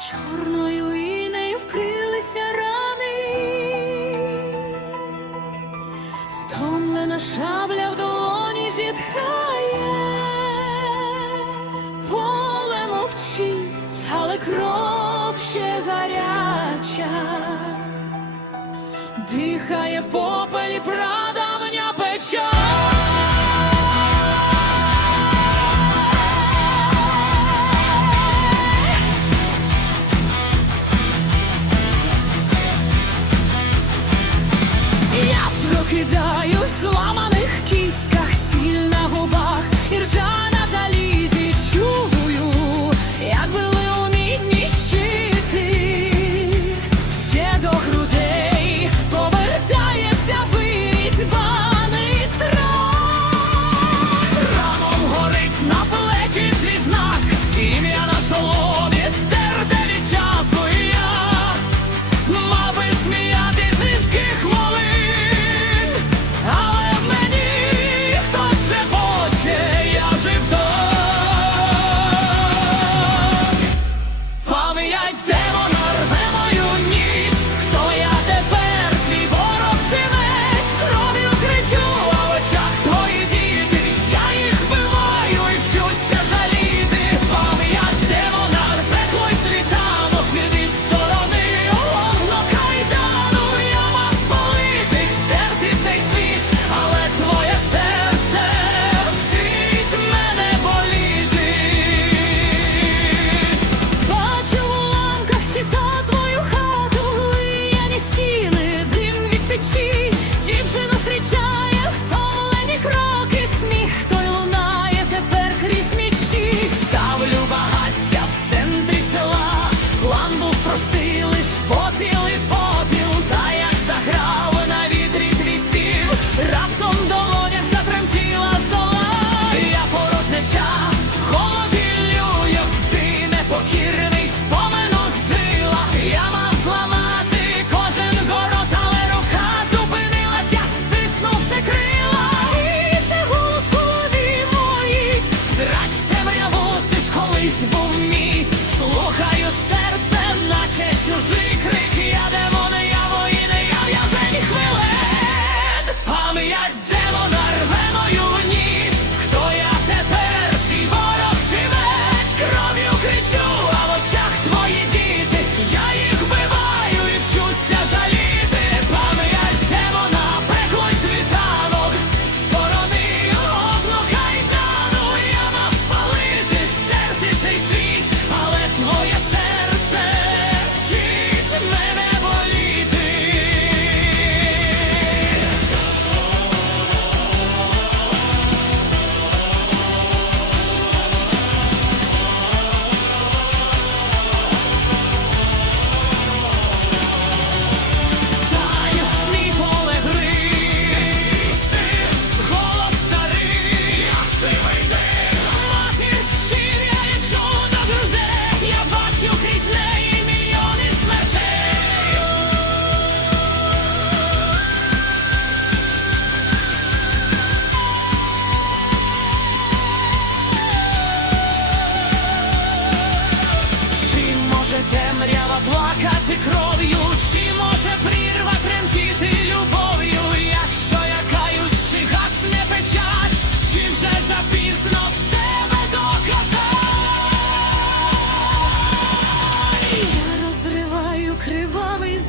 чорною і нею вкрилися рани, стомлена шабля в долоні зітхає, поле мовчить, але кров ще гаряча, дихає в попелі прада.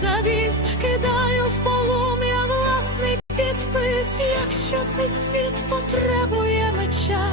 завіс, кидаю в полум'я власний підпис, якщо цей світ потребує меча.